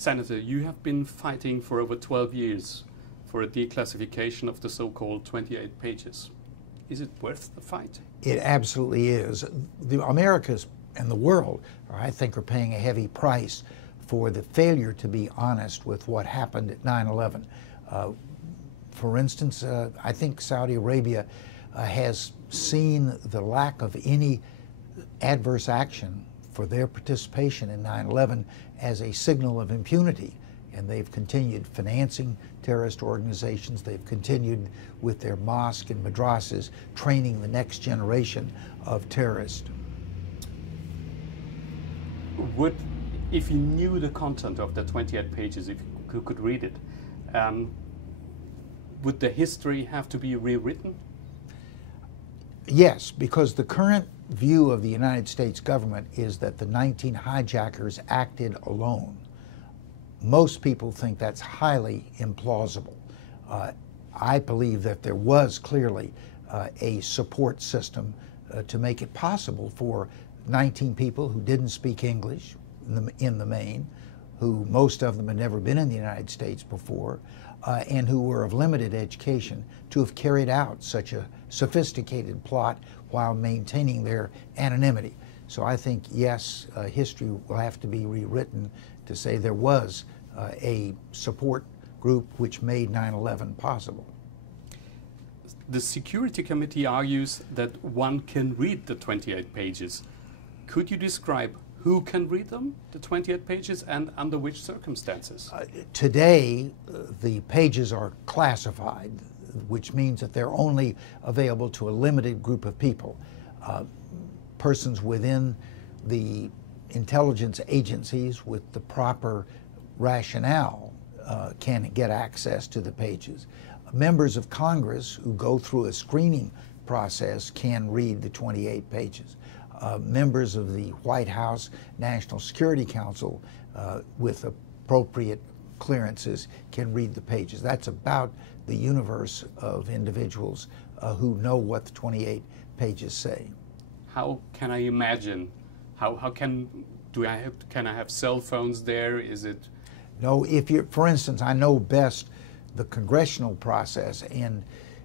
Senator, you have been fighting for over 12 years for a declassification of the so-called 28 pages. Is it worth the fight? It absolutely is. The Americas and the world, I think, are paying a heavy price for the failure to be honest with what happened at 9/11. For instance, I think Saudi Arabia has seen the lack of any adverse action for their participation in 9/11 as a signal of impunity, and they've continued financing terrorist organizations. They've continued with their mosque and madrasas, training the next generation of terrorists. If you knew the content of the 28 pages, if you could read it, would the history have to be rewritten? Yes, because the current view of the United States government is that the 19 hijackers acted alone. Most people think that's highly implausible. I believe that there was clearly a support system to make it possible for 19 people who didn't speak English in the main, who most of them had never been in the United States before, and who were of limited education, to have carried out such a sophisticated plot while maintaining their anonymity. So I think, yes, history will have to be rewritten to say there was a support group which made 9/11 possible. The Security Committee argues that one can read the 28 pages. Could you describe who can read them, the 28 pages, and under which circumstances? Today, the pages are classified, which means that they're only available to a limited group of people. Persons within the intelligence agencies with the proper rationale can get access to the pages. Members of Congress who go through a screening process can read the 28 pages. Members of the White House National Security Council with appropriate clearances can read the pages. That's about the universe of individuals who know what the 28 pages say. How can I imagine? Can I have cell phones there? Is it? No, if you're, for instance, I know best the congressional process, and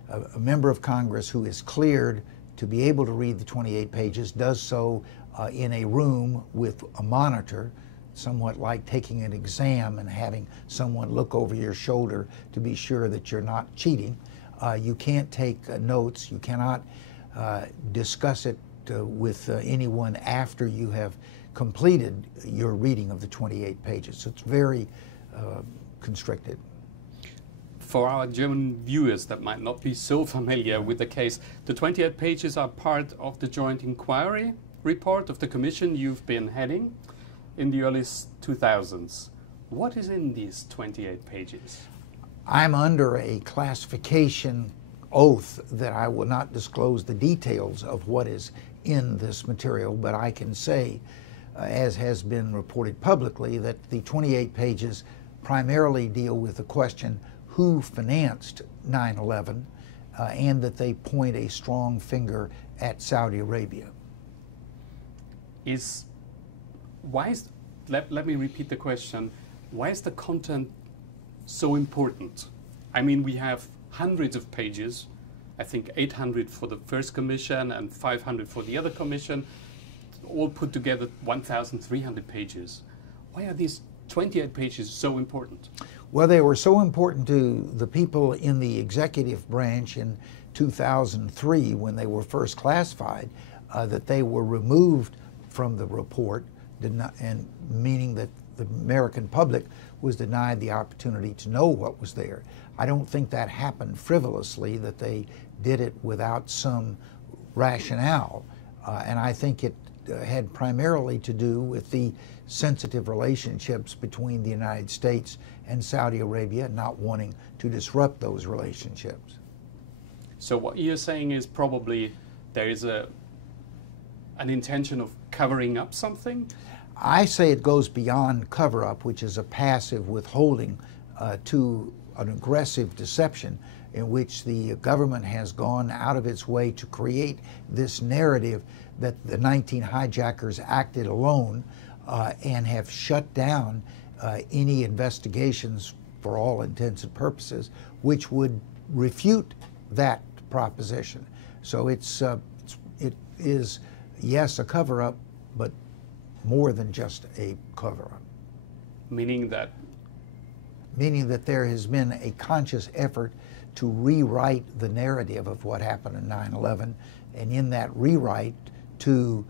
a member of Congress who is cleared to be able to read the 28 pages does so in a room with a monitor, somewhat like taking an exam and having someone look over your shoulder to be sure that you're not cheating. You can't take notes. You cannot discuss it with anyone after you have completed your reading of the 28 pages. So it's very constricted. For our German viewers that might not be so familiar with the case, the 28 pages are part of the joint inquiry report of the Commission you've been heading in the early 2000s. What is in these 28 pages? I'm under a classification oath that I will not disclose the details of what is in this material, but I can say, as has been reported publicly, that the 28 pages primarily deal with the question who financed 9/11, and that they point a strong finger at Saudi Arabia. Let me repeat the question. Why is the content so important? I mean, we have hundreds of pages, I think 800 for the first commission and 500 for the other commission, all put together 1,300 pages. Why are these 28 pages so important? Well, they were so important to the people in the executive branch in 2003 when they were first classified that they were removed from the report, and meaning that the American public was denied the opportunity to know what was there. I don't think that happened frivolously, that they did it without some rationale, and I think it had primarily to do with the sensitive relationships between the United States and Saudi Arabia, not wanting to disrupt those relationships. So what you're saying is probably there is an intention of covering up something? I say it goes beyond cover-up, which is a passive withholding, to an aggressive deception in which the government has gone out of its way to create this narrative that the 19 hijackers acted alone and have shut down any investigations for all intents and purposes which would refute that proposition. So it is, yes, a cover-up, but more than just a cover-up. Meaning that? Meaning that there has been a conscious effort to rewrite the narrative of what happened in 9/11, and in that rewrite to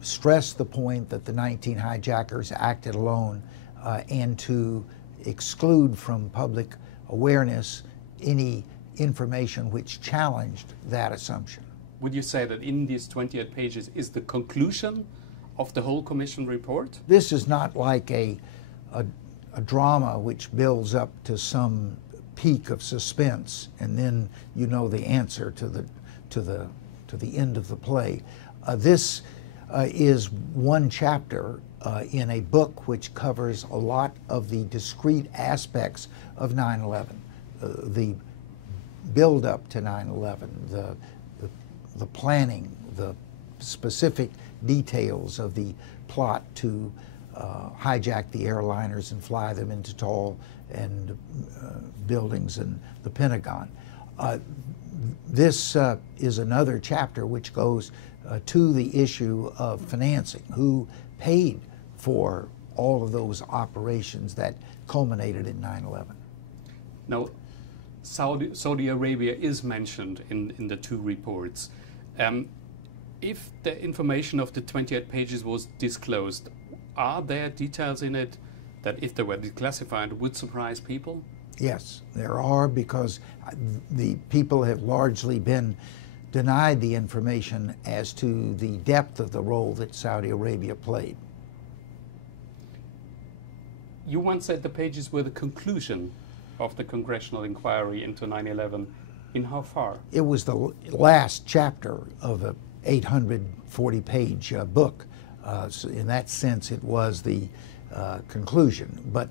stress the point that the 19 hijackers acted alone, and to exclude from public awareness any information which challenged that assumption. Would you say that in these 28 pages is the conclusion of the whole Commission report? This is not like a drama which builds up to some peak of suspense and then you know the answer to the end of the play. This is one chapter in a book which covers a lot of the discrete aspects of 9/11, the build up to 9/11, the planning, the specific details of the plot to hijack the airliners and fly them into tall and buildings in the Pentagon. This is another chapter which goes to the issue of financing. Who paid for all of those operations that culminated in 9/11? Now, Saudi Arabia is mentioned in the two reports. If the information of the 28 pages was disclosed, are there details in it that, if they were declassified, would surprise people? Yes, there are, because the people have largely been denied the information as to the depth of the role that Saudi Arabia played. You once said the pages were the conclusion of the congressional inquiry into 9/11. In how far? It was the last chapter of a 840-page book. So in that sense, it was the conclusion, but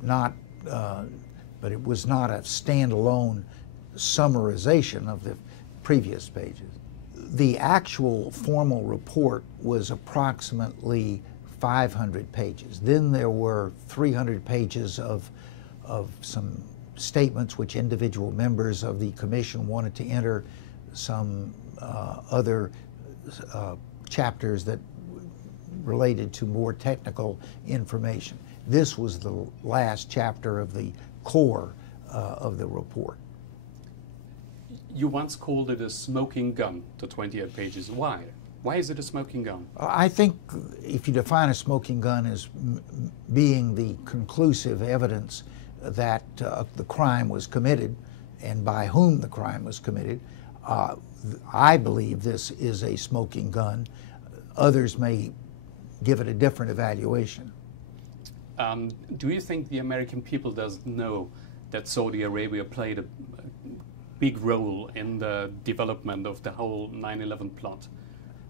it was not a standalone summarization of the previous pages. The actual formal report was approximately 500 pages. Then there were 300 pages of some statements which individual members of the commission wanted to enter, some other chapters that related to more technical information. This was the last chapter of the core of the report. You once called it a smoking gun, the 28 pages. Why? Why is it a smoking gun? I think if you define a smoking gun as being the conclusive evidence that the crime was committed and by whom the crime was committed, I believe this is a smoking gun. Others may give it a different evaluation. Do you think the American people does know that Saudi Arabia played a big role in the development of the whole 9/11 plot?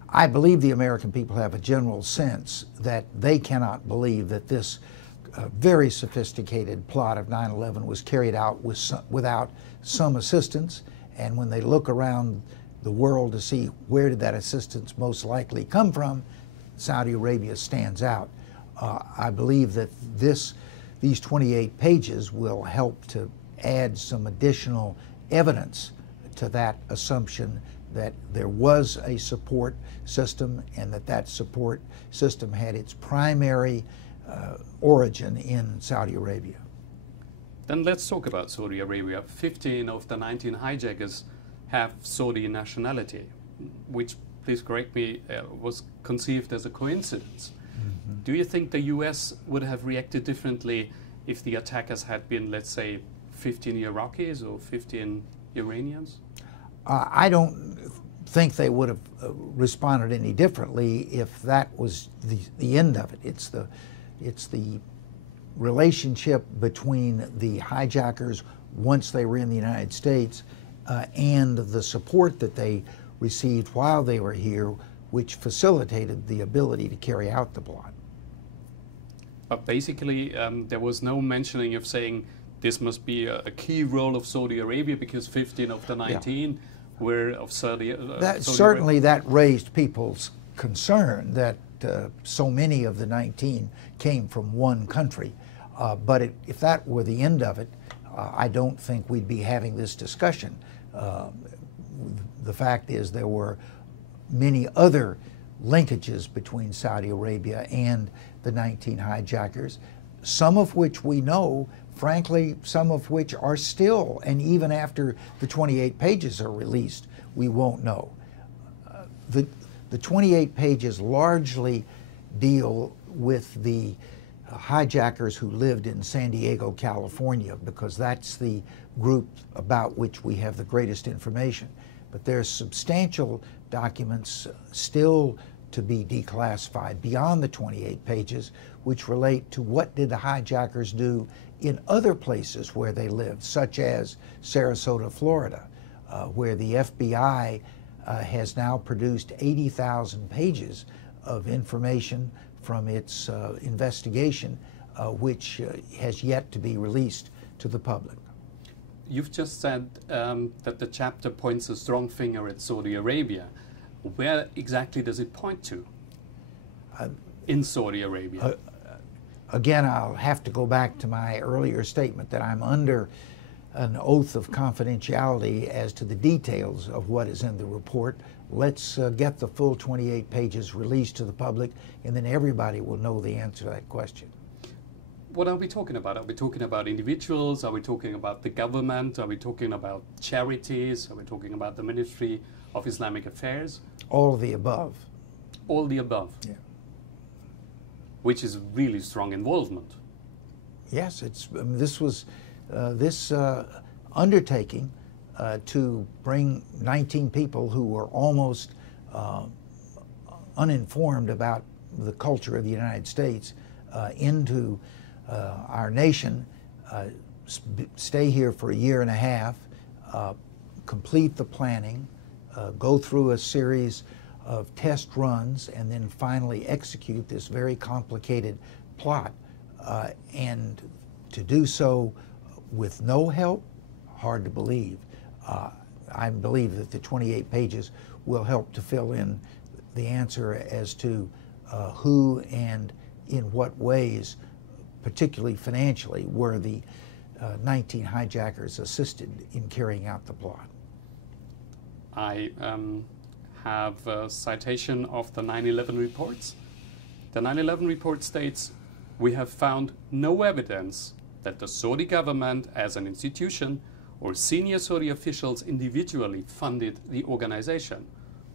I believe the American people have a general sense that they cannot believe that this very sophisticated plot of 9/11 was carried out without some assistance, and when they look around the world to see where did that assistance most likely come from, Saudi Arabia stands out. I believe that these 28 pages will help to add some additional evidence to that assumption that there was a support system and that support system had its primary origin in Saudi Arabia. Then let's talk about Saudi Arabia. 15 of the 19 hijackers have Saudi nationality, which, please correct me, was conceived as a coincidence. Mm-hmm. Do you think the US would have reacted differently if the attackers had been, let's say, 15 Iraqis or 15 Iranians? I don't think they would have responded any differently if that was the end of it. It's the relationship between the hijackers once they were in the United States and the support that they received while they were here, which facilitated the ability to carry out the plot. But basically, there was no mentioning of saying this must be a key role of Saudi Arabia because 15 of the 19 were of Saudi Arabia. Certainly that raised people's concern that so many of the 19 came from one country. But if that were the end of it, I don't think we'd be having this discussion. The fact is there were many other linkages between Saudi Arabia and the 19 hijackers, some of which we know, frankly, some of which are still, and even after the 28 pages are released, we won't know. The 28 pages largely deal with the hijackers who lived in San Diego, California, because that's the group about which we have the greatest information. But there's substantial documents still to be declassified beyond the 28 pages, which relate to what did the hijackers do in other places where they lived, such as Sarasota, Florida, where the FBI has now produced 80,000 pages of information from its investigation, which has yet to be released to the public. You've just said that the chapter points a strong finger at Saudi Arabia. Where exactly does it point to in Saudi Arabia? Again, I'll have to go back to my earlier statement that I'm under an oath of confidentiality as to the details of what is in the report. Let's get the full 28 pages released to the public, and then everybody will know the answer to that question. What are we talking about? Are we talking about individuals? Are we talking about the government? Are we talking about charities? Are we talking about the Ministry of Islamic Affairs? All of the above. All the above? Yeah. Which is really strong involvement. Yes, this was this undertaking to bring 19 people who were almost uninformed about the culture of the United States into our nation, stay here for a year and a half, complete the planning, go through a series of test runs, and then finally execute this very complicated plot. And to do so with no help, hard to believe. I believe that the 28 pages will help to fill in the answer as to who and in what ways, particularly financially, were the 19 hijackers assisted in carrying out the plot. I have a citation of the 9/11 reports. The 9/11 report states, "We have found no evidence that the Saudi government as an institution or senior Saudi officials individually funded the organization."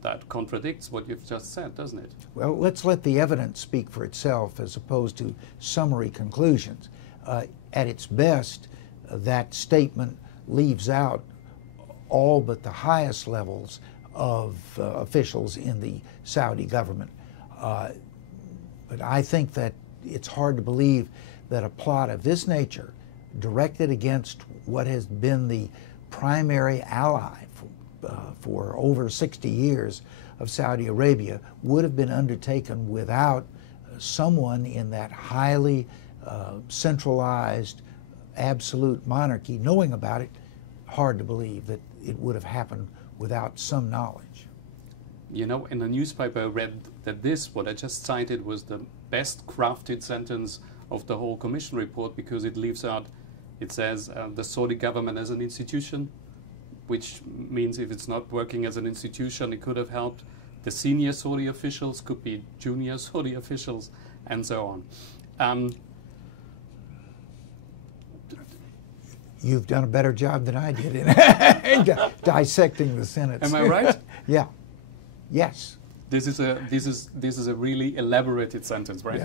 That contradicts what you've just said, doesn't it? Well, let's let the evidence speak for itself as opposed to summary conclusions. At its best, that statement leaves out all but the highest levels of officials in the Saudi government. But I think that it's hard to believe that a plot of this nature, directed against what has been the primary ally for over 60 years of Saudi Arabia, would have been undertaken without someone in that highly centralized, absolute monarchy knowing about it. Hard to believe that it would have happened without some knowledge. You know, in the newspaper I read that what I just cited, was the best crafted sentence of the whole Commission report, because it leaves out, it says the Saudi government as an institution, which means if it's not working as an institution, it could have helped. The senior Saudi officials could be junior Saudi officials, and so on. You've done a better job than I did in dissecting the sentence. Am I right? Yeah. Yes. This is a really elaborated sentence, right?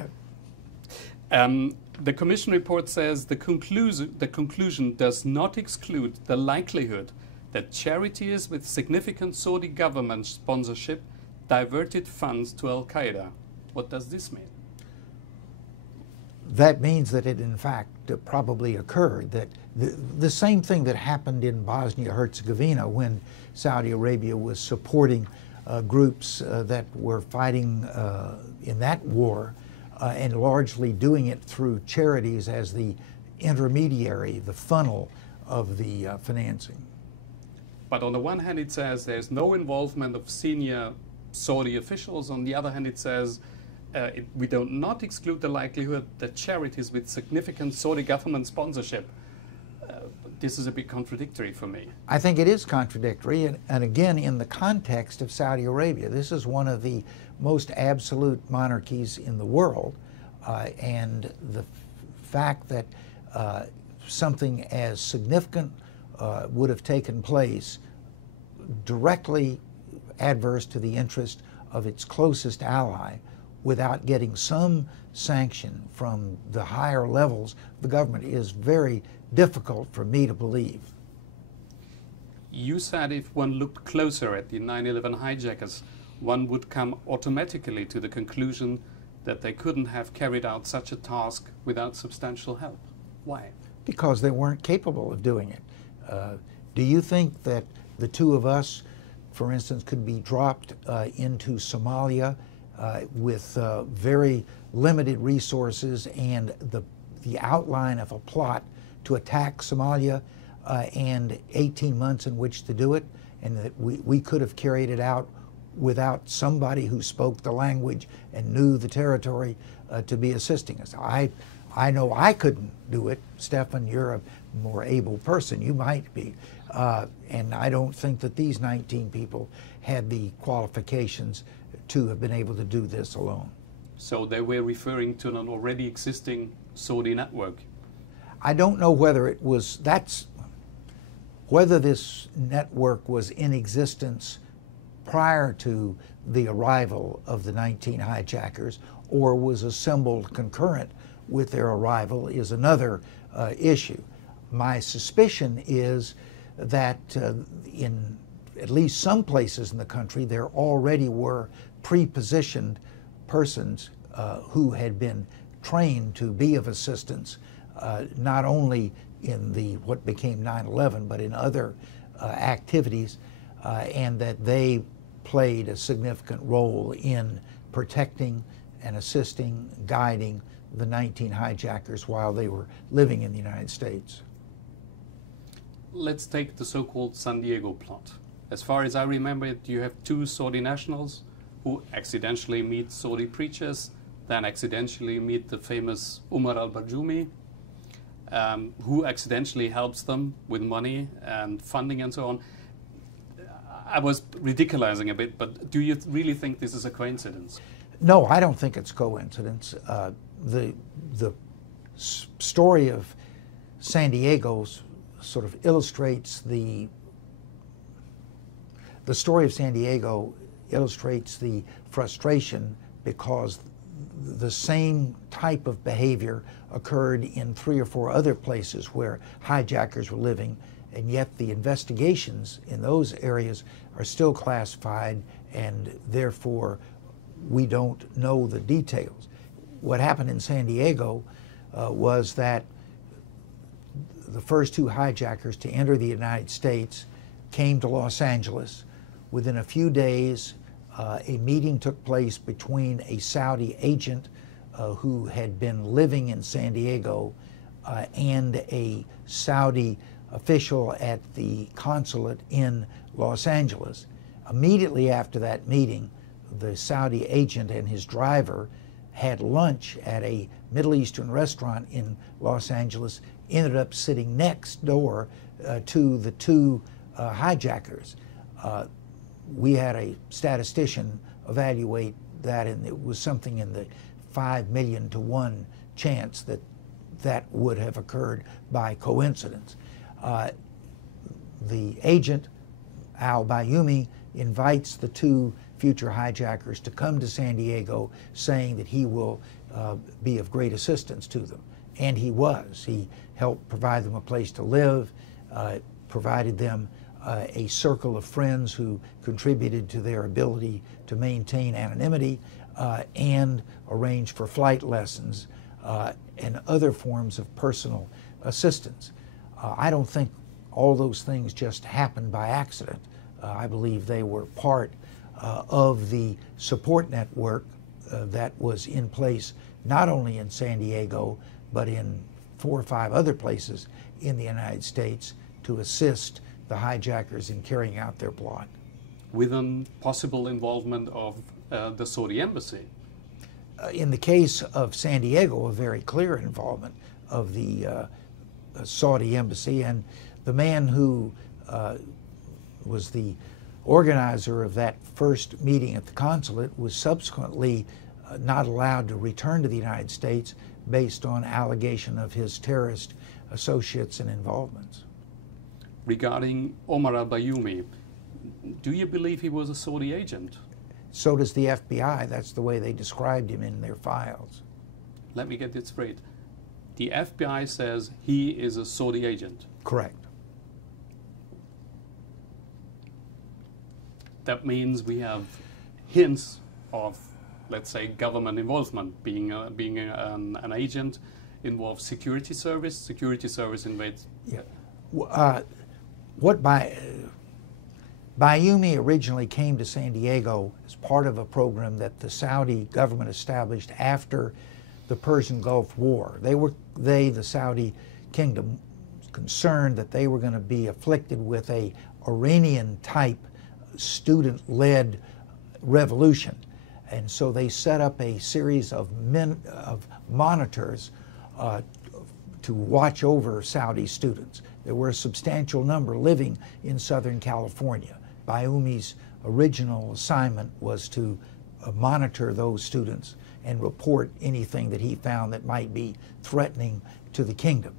Yeah. The Commission report says the conclusion does not exclude the likelihood that charities with significant Saudi government sponsorship diverted funds to Al-Qaeda. What does this mean? That means that it, in fact, probably occurred. That the same thing that happened in Bosnia-Herzegovina when Saudi Arabia was supporting groups that were fighting in that war, and largely doing it through charities as the intermediary, the funnel of the financing. But on the one hand it says there's no involvement of senior Saudi officials. On the other hand it says we do not exclude the likelihood that charities with significant Saudi government sponsorship. This is a bit contradictory for me. I think it is contradictory, and again, in the context of Saudi Arabia. This is one of the most absolute monarchies in the world, and the fact that something as significant would have taken place directly adverse to the interest of its closest ally without getting some sanction from the higher levels of the government is very difficult for me to believe. You said if one looked closer at the 9/11 hijackers, one would come automatically to the conclusion that they couldn't have carried out such a task without substantial help. Why? Because they weren't capable of doing it. Do you think that the two of us, for instance, could be dropped into Somalia with very limited resources and the outline of a plot to attack Somalia and 18 months in which to do it, and that we could have carried it out without somebody who spoke the language and knew the territory to be assisting us? I know I couldn't do it. Stefan, you're a more able person. You might be. And I don't think that these 19 people had the qualifications to have been able to do this alone. So they were referring to an already existing Saudi network. I don't know whether it was, whether this network was in existence prior to the arrival of the 19 hijackers or was assembled concurrent with their arrival is another issue. My suspicion is that in at least some places in the country there already were pre-positioned persons who had been trained to be of assistance, not only in what became 9/11, but in other activities, and that they played a significant role in protecting and assisting, guiding the 19 hijackers while they were living in the United States. Let's take the so-called San Diego plot. As far as I remember it, you have two Saudi nationals who accidentally meet Saudi preachers, then accidentally meet the famous Umar al-Barjumi, who accidentally helps them with money and funding and so on. I was ridiculizing a bit, but do you really think this is a coincidence? No, I don't think it's coincidence. The story of San Diego sort of illustrates the story of San Diego illustrates the frustration because the same type of behavior occurred in 3 or 4 other places where hijackers were living, and yet the investigations in those areas are still classified, and therefore we don't know the details. What happened in San Diego was that the first 2 hijackers to enter the United States came to Los Angeles. Within a few days, a meeting took place between a Saudi agent who had been living in San Diego and a Saudi official at the consulate in Los Angeles. Immediately after that meeting, the Saudi agent and his driver had lunch at a Middle Eastern restaurant in Los Angeles, ended up sitting next door to the 2 hijackers. We had a statistician evaluate that, and it was something in the 5 million to 1 chance that that would have occurred by coincidence. The agent, al-Bayoumi, invites the 2 future hijackers to come to San Diego, saying that he will be of great assistance to them. And he was. He helped provide them a place to live, provided them a circle of friends who contributed to their ability to maintain anonymity, and arranged for flight lessons and other forms of personal assistance. I don't think all those things just happened by accident. I believe they were part of the support network that was in place not only in San Diego, but in 4 or 5 other places in the United States to assist the hijackers in carrying out their plot. With a possible involvement of the Saudi embassy? in the case of San Diego, a very clear involvement of the Saudi embassy, and the man who was the organizer of that first meeting at the consulate was subsequently not allowed to return to the United States based on allegation of his terrorist associates and involvements. Regarding Omar al-Bayoumi, do you believe he was a Saudi agent? So does the FBI. That's the way they described him in their files. Let me get this straight. The FBI says he is a Saudi agent. Correct. That means we have hints of, let's say, government involvement. Being an agent involves security service. Security service invades. Yeah. Bayoumi originally came to San Diego as part of a program that the Saudi government established after the Persian Gulf War. The Saudi kingdom, was concerned that they were going to be afflicted with a Iranian-type student-led revolution. And so they set up a series of monitors to watch over Saudi students. There were a substantial number living in Southern California. Bayoumi's original assignment was to monitor those students and report anything that he found that might be threatening to the kingdom.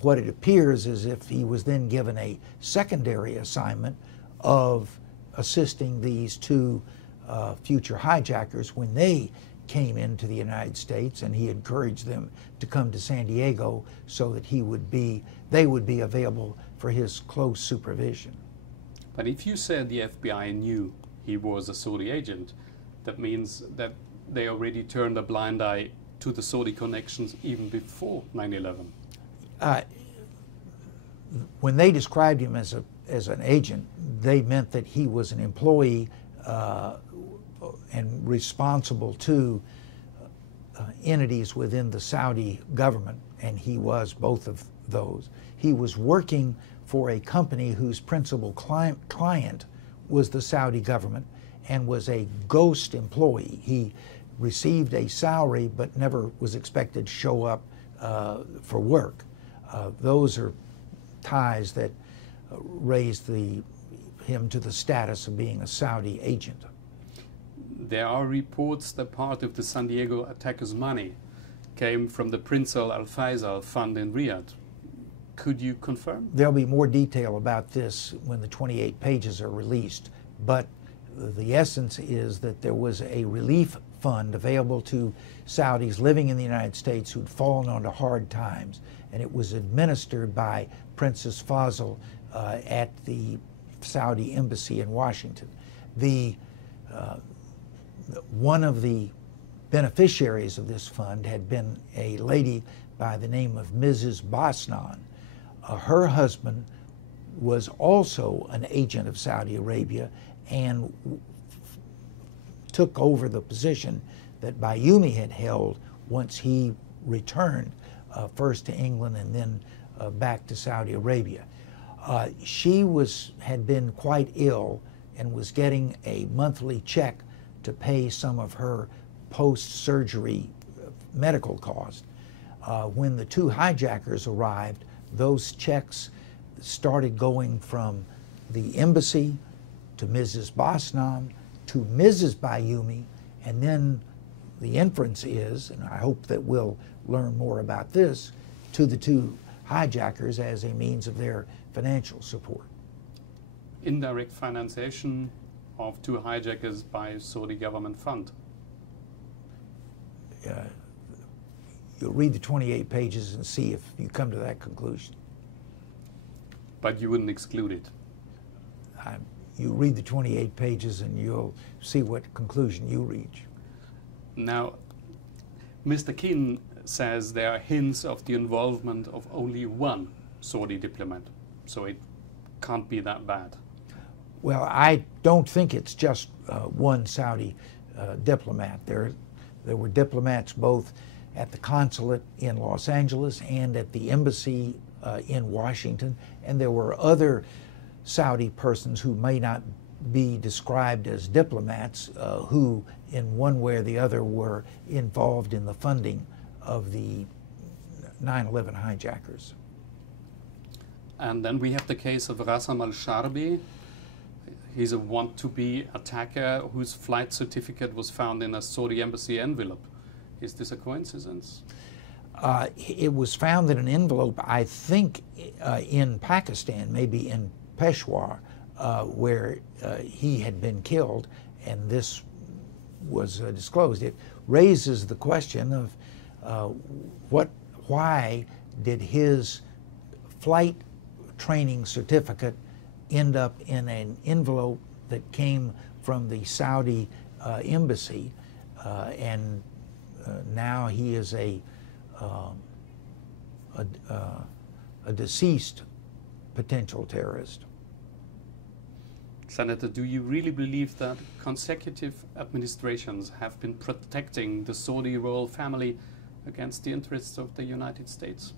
What it appears is if he was then given a secondary assignment of assisting these two future hijackers when they came into the United States, and he encouraged them to come to San Diego so that they would be available for his close supervision. But if you said the FBI knew he was a Saudi agent, that means that they already turned a blind eye to the Saudi connections even before 9/11. When they described him as an agent, they meant that he was an employee and responsible to entities within the Saudi government, and he was both of those. He was working for a company whose principal client was the Saudi government and was a ghost employee. He received a salary but never was expected to show up for work. Those are ties that raised him to the status of being a Saudi agent. There are reports that part of the San Diego attackers' money came from the Prince Al Faisal Fund in Riyadh. Could you confirm? There'll be more detail about this when the 28 pages are released, but the essence is that there was a relief fund available to Saudis living in the United States who'd fallen onto hard times, and it was administered by Princess Faisal at the Saudi embassy in Washington. One of the beneficiaries of this fund had been a lady by the name of Mrs. Bosnan. Her husband was also an agent of Saudi Arabia and took over the position that Bayoumi had held once he returned first to England and then back to Saudi Arabia. She had been quite ill and was getting a monthly check to pay some of her post-surgery medical costs. When the two hijackers arrived, those checks started going from the embassy to Mrs. Bosnan to Mrs. Bayoumi, and then the inference is, and I hope that we'll learn more about this, to the two hijackers as a means of their financial support. Indirect financiation of two hijackers by Saudi government fund. You'll read the 28 pages and see if you come to that conclusion. But you wouldn't exclude it? You read the 28 pages and you'll see what conclusion you reach. Now, Mr. Keane says there are hints of the involvement of only one Saudi diplomat, so it can't be that bad. Well, I don't think it's just one Saudi diplomat. There were diplomats both at the consulate in Los Angeles and at the embassy in Washington, and there were other Saudi persons who may not be described as diplomats who, in one way or the other, were involved in the funding of the 9/11 hijackers. And then we have the case of Rassam al-Sharbi. He's a want-to-be attacker whose flight certificate was found in a Saudi embassy envelope. Is this a coincidence? It was found in an envelope, I think, in Pakistan, maybe in Peshawar, where he had been killed, and this was disclosed. It raises the question of why did his flight training certificate end up in an envelope that came from the Saudi embassy, and now he is a deceased potential terrorist. Senator, do you really believe that consecutive administrations have been protecting the Saudi royal family against the interests of the United States?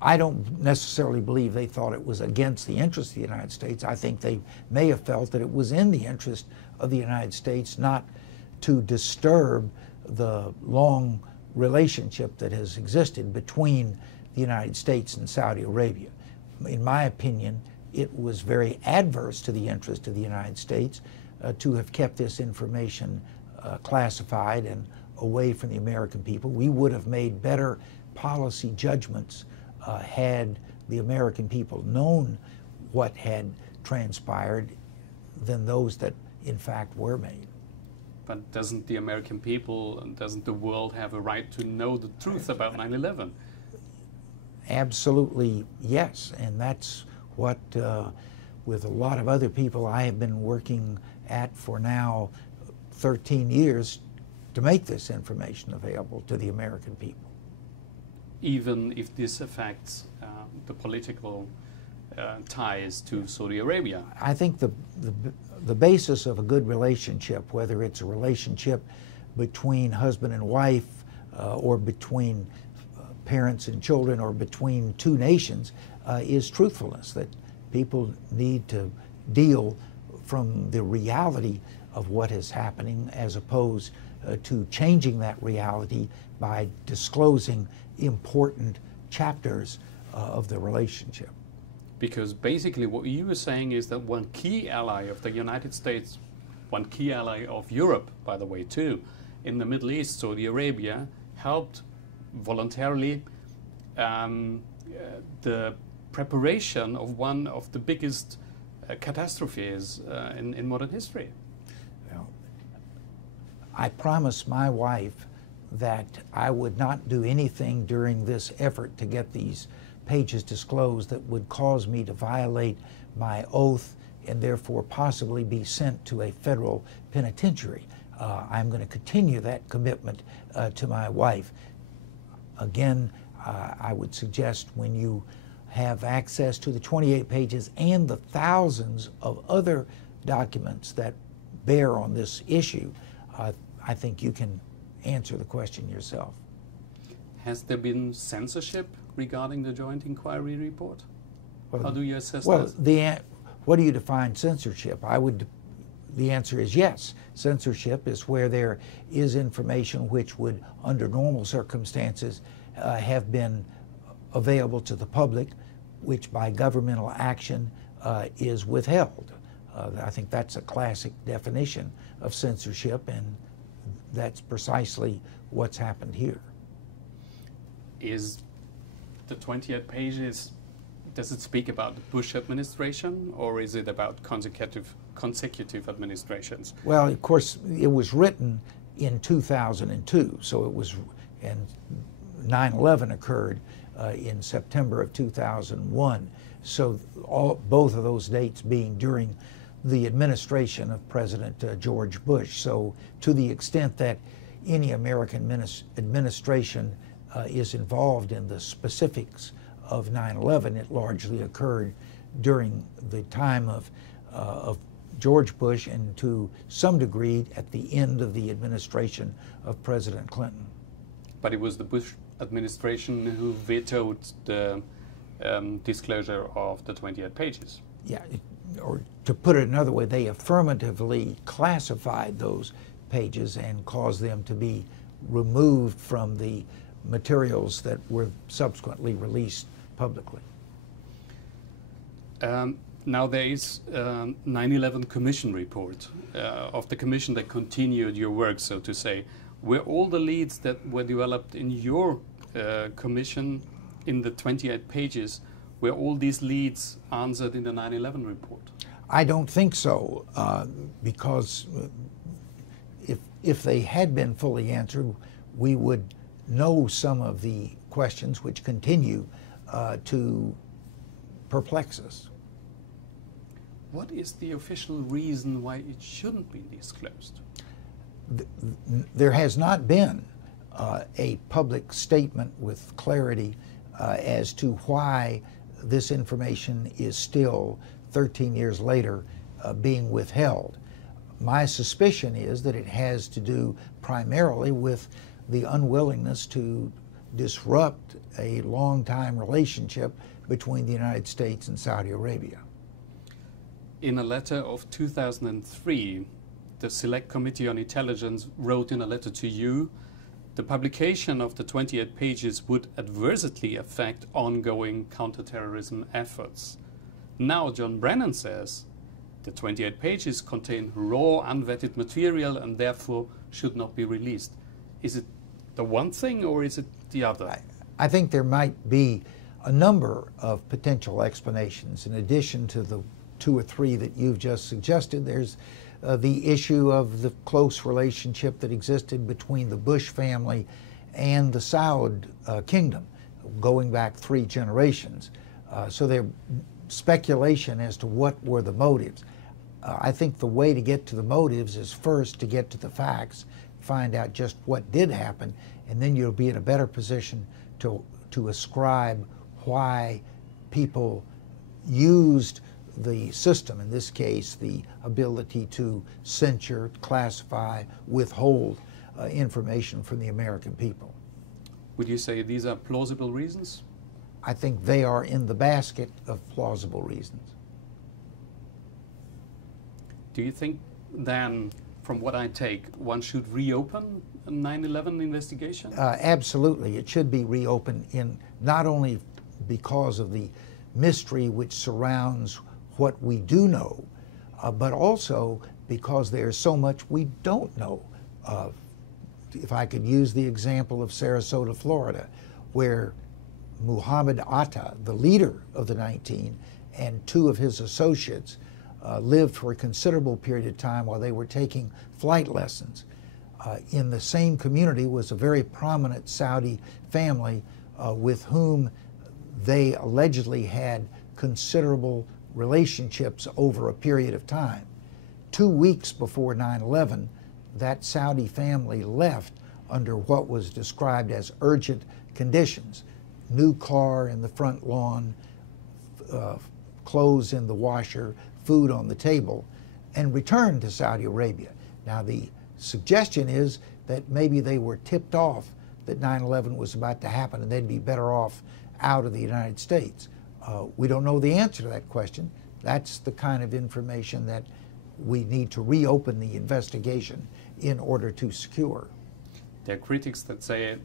I don't necessarily believe they thought it was against the interests of the United States. I think they may have felt that it was in the interest of the United States not to disturb the long relationship that has existed between the United States and Saudi Arabia. In my opinion, it was very adverse to the interest of the United States to have kept this information classified and away from the American people. We would have made better policy judgments had the American people known what had transpired than those that in fact were made. But doesn't the American people and doesn't the world have a right to know the truth about 9/11? Absolutely, yes. And that's what, with a lot of other people, I have been working at for now 13 years to make this information available to the American people. Even if this affects the political ties to Saudi Arabia? I think the basis of a good relationship, whether it's a relationship between husband and wife or between parents and children or between two nations, is truthfulness, that people need to deal from the reality of what is happening as opposed to changing that reality by disclosing important chapters of the relationship. Because basically what you were saying is that one key ally of the United States, one key ally of Europe, by the way, too, in the Middle East, Saudi Arabia, helped voluntarily the preparation of one of the biggest catastrophes in modern history. Well, I promised my wife that I would not do anything during this effort to get these pages disclosed that would cause me to violate my oath and therefore possibly be sent to a federal penitentiary. I'm going to continue that commitment to my wife. Again, I would suggest when you have access to the 28 pages and the thousands of other documents that bear on this issue, I think you can answer the question yourself. Has there been censorship regarding the Joint Inquiry Report? Well, how do you assess well, that? What do you define censorship? The answer is yes. Censorship is where there is information which would, under normal circumstances, have been available to the public, which by governmental action is withheld. I think that's a classic definition of censorship, and that's precisely what's happened here. Is the 28 pages, does it speak about the Bush administration, or is it about consecutive administrations? Well, of course, it was written in 2002, so it was, and 9/11 occurred in September of 2001. So both of those dates being during the administration of President George Bush. So to the extent that any American administration is involved in the specifics of 9/11, it largely occurred during the time of George Bush and to some degree at the end of the administration of President Clinton. But it was the Bush administration who vetoed the disclosure of the 28 pages. Yeah, or to put it another way, they affirmatively classified those pages and caused them to be removed from the materials that were subsequently released publicly. Now there is 9/11 Commission Report of the commission that continued your work, so to say. Were all the leads that were developed in your commission in the 28 pages, were all these leads answered in the 9/11 report? I don't think so, because if they had been fully answered, we would know some of the questions which continue to perplex us. What is the official reason why it shouldn't be disclosed? There has not been a public statement with clarity as to why this information is still, 13 years later, being withheld. My suspicion is that it has to do primarily with the unwillingness to disrupt a long-time relationship between the United States and Saudi Arabia. In a letter of 2003, the Select Committee on Intelligence wrote in a letter to you, the publication of the 28 pages would adversely affect ongoing counterterrorism efforts. Now John Brennan says the 28 pages contain raw, unvetted material and therefore should not be released. Is it the one thing or is it the other? I think there might be a number of potential explanations. In addition to the 2 or 3 that you've just suggested, there's the issue of the close relationship that existed between the Bush family and the Saud kingdom, going back 3 generations. So there's speculation as to what were the motives. I think the way to get to the motives is first to get to the facts, find out just what did happen, and then you'll be in a better position to ascribe why people used the system, in this case the ability to censure, classify, withhold information from the American people. Would you say these are plausible reasons? I think they are in the basket of plausible reasons. Do you think then, from what I take, one should reopen a 9/11 investigation? Absolutely. It should be reopened, in not only because of the mystery which surrounds what we do know, but also because there's so much we don't know. If I could use the example of Sarasota, Florida, where Muhammad Atta, the leader of the 19, and 2 of his associates lived for a considerable period of time while they were taking flight lessons. In the same community was a very prominent Saudi family with whom they allegedly had considerable relationships over a period of time. 2 weeks before 9/11, that Saudi family left under what was described as urgent conditions. New car in the front lawn, clothes in the washer, food on the table, and returned to Saudi Arabia. Now the suggestion is that maybe they were tipped off that 9/11 was about to happen and they'd be better off out of the United States. We don't know the answer to that question. That's the kind of information that we need to reopen the investigation in order to secure. There are critics that say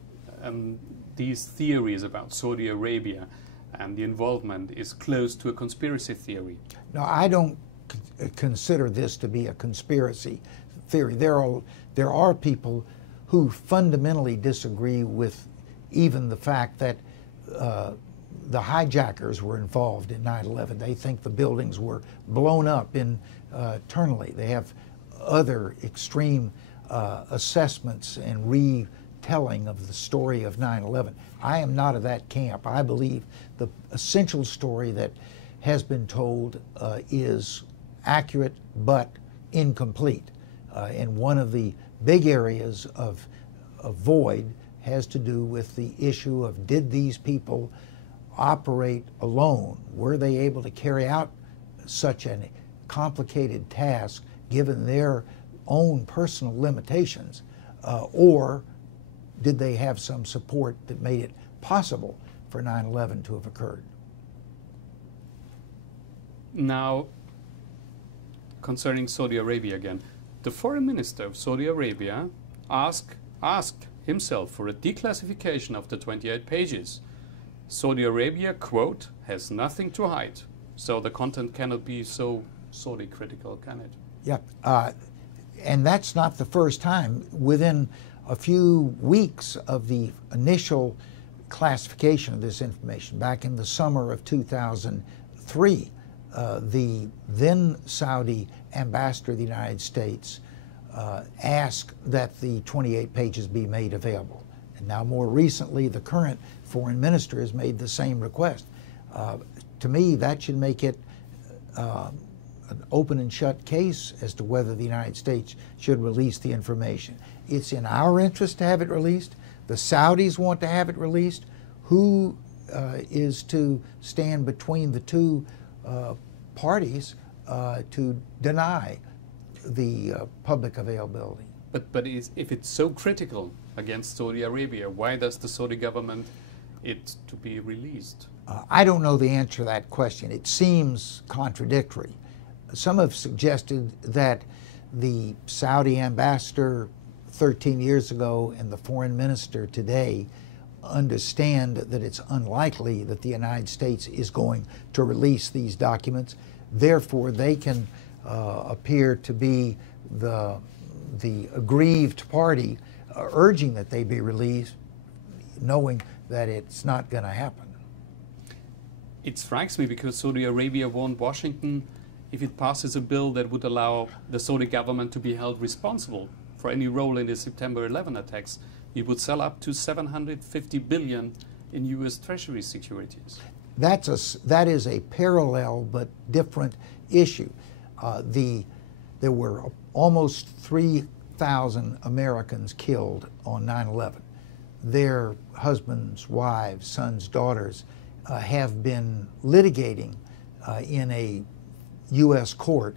these theories about Saudi Arabia and the involvement is close to a conspiracy theory. No, I don't consider this to be a conspiracy theory. There are people who fundamentally disagree with even the fact that the hijackers were involved in 9/11. They think the buildings were blown up internally. They have other extreme assessments and retelling of the story of 9/11. I am not of that camp. I believe the essential story that has been told is accurate but incomplete. And one of the big areas of void has to do with the issue of, did these people operate alone? Were they able to carry out such a complicated task given their own personal limitations? Or did they have some support that made it possible for 9/11 to have occurred? Now, concerning Saudi Arabia again. The foreign minister of Saudi Arabia asked himself for a declassification of the 28 pages. Saudi Arabia, quote, has nothing to hide. So the content cannot be so Saudi critical, can it? Yeah, and that's not the first time. Within a few weeks of the initial classification of this information, back in the summer of 2003, the then Saudi ambassador of the United States asked that the 28 pages be made available. And now more recently, the current foreign minister has made the same request. To me, that should make it an open and shut case as to whether the United States should release the information. It's in our interest to have it released. The Saudis want to have it released. Who is to stand between the two parties to deny the public availability? But if it's so critical against Saudi Arabia, why does the Saudi government it to be released? I don't know the answer to that question. It seems contradictory. Some have suggested that the Saudi ambassador 13 years ago and the foreign minister today understand that it's unlikely that the United States is going to release these documents. Therefore, they can appear to be the aggrieved party urging that they be released, knowing that it's not going to happen. It strikes me because Saudi Arabia warned Washington if it passes a bill that would allow the Saudi government to be held responsible for any role in the September 11 attacks, it would sell up to $750 billion in U.S. Treasury securities. That is a parallel but different issue. There were almost 3,000 Americans killed on 9/11. Their husbands, wives, sons, daughters have been litigating in a U.S. court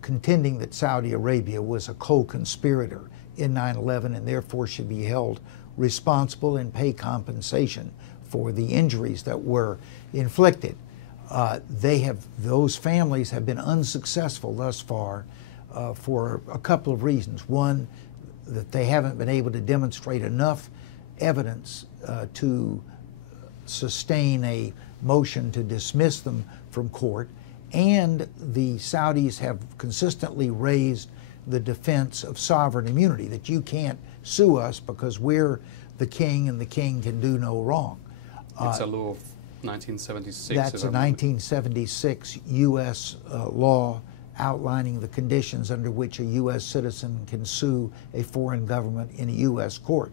contending that Saudi Arabia was a co-conspirator in 9/11 and therefore should be held responsible and pay compensation for the injuries that were inflicted. Those families have been unsuccessful thus far for a couple of reasons. One, that they haven't been able to demonstrate enough evidence to sustain a motion to dismiss them from court, and the Saudis have consistently raised the defense of sovereign immunity, that you can't sue us because we're the king and the king can do no wrong. It's a law of 1976. That's a 1976 U.S. Law outlining the conditions under which a U.S. citizen can sue a foreign government in a U.S. court.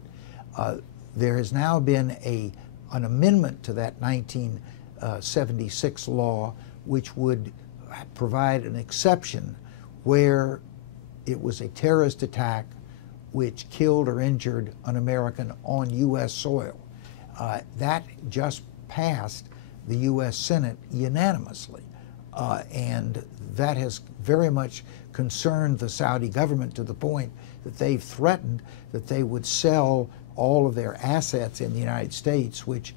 There has now been an amendment to that 1976 law which would provide an exception where it was a terrorist attack which killed or injured an American on U.S. soil. That just passed the U.S. Senate unanimously, and that has very much concerned the Saudi government to the point that they've threatened that they would sell all of their assets in the United States, which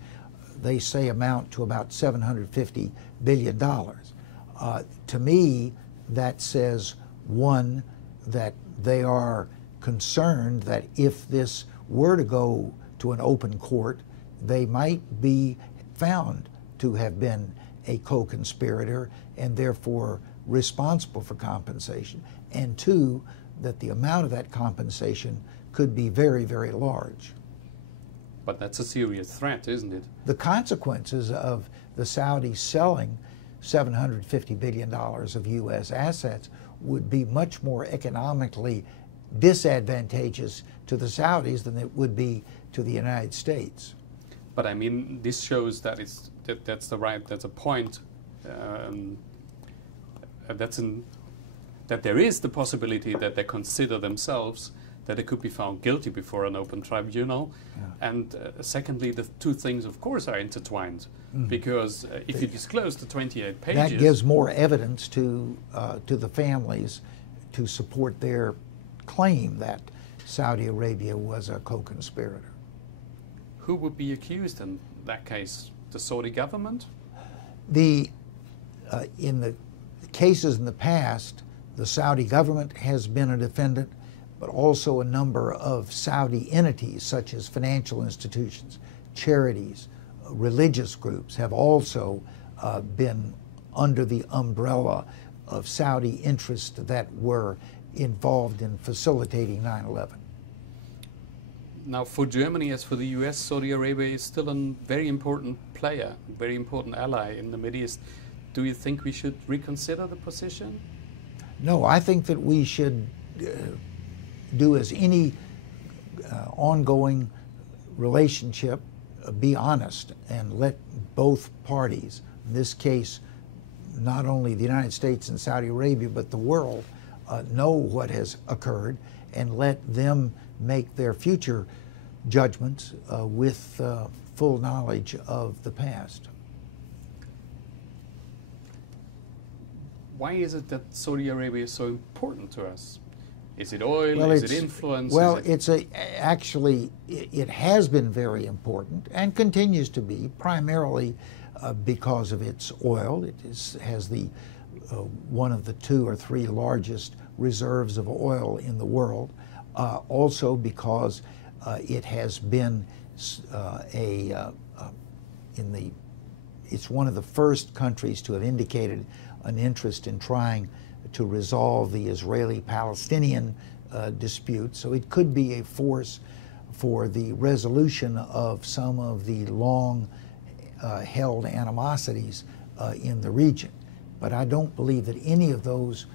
they say amount to about $750 billion. To me, that says, one, that they are concerned that if this were to go to an open court, they might be found to have been a co-conspirator and therefore responsible for compensation. And two, that the amount of that compensation could be very, very large. But that's a serious threat, isn't it? The consequences of the Saudis selling $750 billion of U.S. assets would be much more economically disadvantageous to the Saudis than it would be to the United States. But I mean, this shows that that's a point. That there is the possibility that they consider themselves that they could be found guilty before an open tribunal. Yeah. And secondly, the two things, of course, are intertwined. Because if you disclose the 28 pages... That gives more evidence to the families to support their claim that Saudi Arabia was a co-conspirator. Who would be accused in that case? The Saudi government? In the cases in the past, The Saudi government has been a defendant, but also a number of Saudi entities such as financial institutions, charities, religious groups have also been under the umbrella of Saudi interests that were involved in facilitating 9/11. Now, for Germany, as for the US, Saudi Arabia is still a very important player, very important ally in the Middle East. Do you think we should reconsider the position? No, I think that we should do as any ongoing relationship, be honest and let both parties, in this case, not only the United States and Saudi Arabia, but the world, know what has occurred and let them make their future judgments with full knowledge of the past. Why is it that Saudi Arabia is so important to us? Is it oil? Well, is it influence? Well, actually, it has been very important and continues to be, primarily because of its oil. It has the one of the 2 or 3 largest reserves of oil in the world. Also because it has been it's one of the first countries to have indicated an interest in trying to resolve the Israeli-Palestinian dispute. So it could be a force for the resolution of some of the long held animosities in the region. But I don't believe that any of those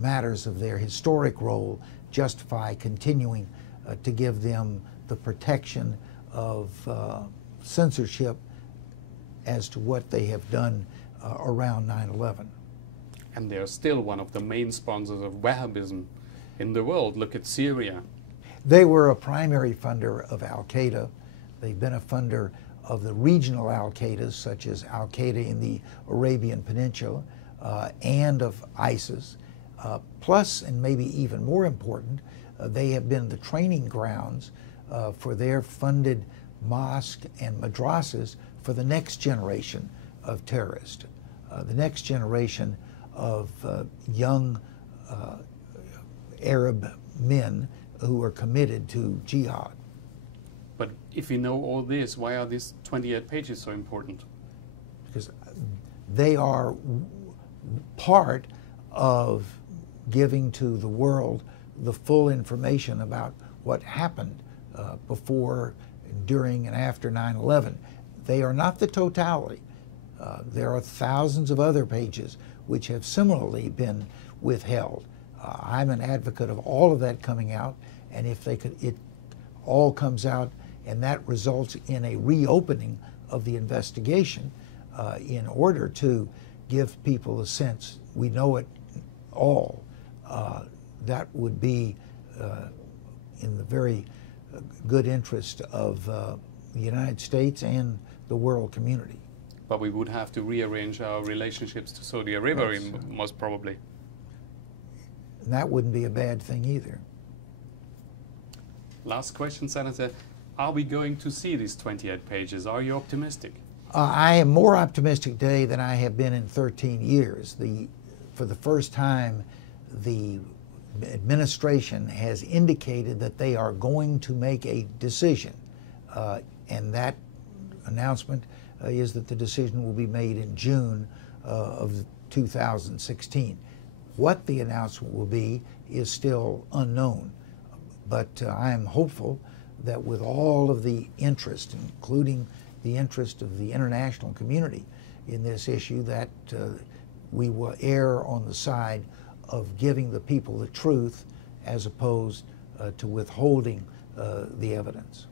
matters of their historic role justify continuing to give them the protection of censorship as to what they have done around 9/11. And they're still one of the main sponsors of Wahhabism in the world. Look at Syria. They were a primary funder of Al-Qaeda. They've been a funder of the regional Al-Qaedas, such as Al-Qaeda in the Arabian Peninsula, and of ISIS. Plus, and maybe even more important, they have been the training grounds for their funded mosques and madrasas for the next generation of terrorists, the next generation of young Arab men who are committed to jihad. But if you know all this, why are these 28 pages so important? Because they are part of giving to the world the full information about what happened before, during, and after 9/11. They are not the totality. There are thousands of other pages which have similarly been withheld. I'm an advocate of all of that coming out, and if they could, it all comes out, and that results in a reopening of the investigation in order to give people a sense we know it all. That would be in the very good interest of the United States and the world community. But we would have to rearrange our relationships to Saudi Arabia, most probably. And that wouldn't be a bad thing either. Last question, Senator. Are we going to see these 28 pages? Are you optimistic? I am more optimistic today than I have been in 13 years. For the first time, the administration has indicated that they are going to make a decision, and that announcement is that the decision will be made in June of 2016. What the announcement will be is still unknown, but I am hopeful that with all of the interest, including the interest of the international community in this issue, that we will err on the side of giving the people the truth as opposed to withholding the evidence.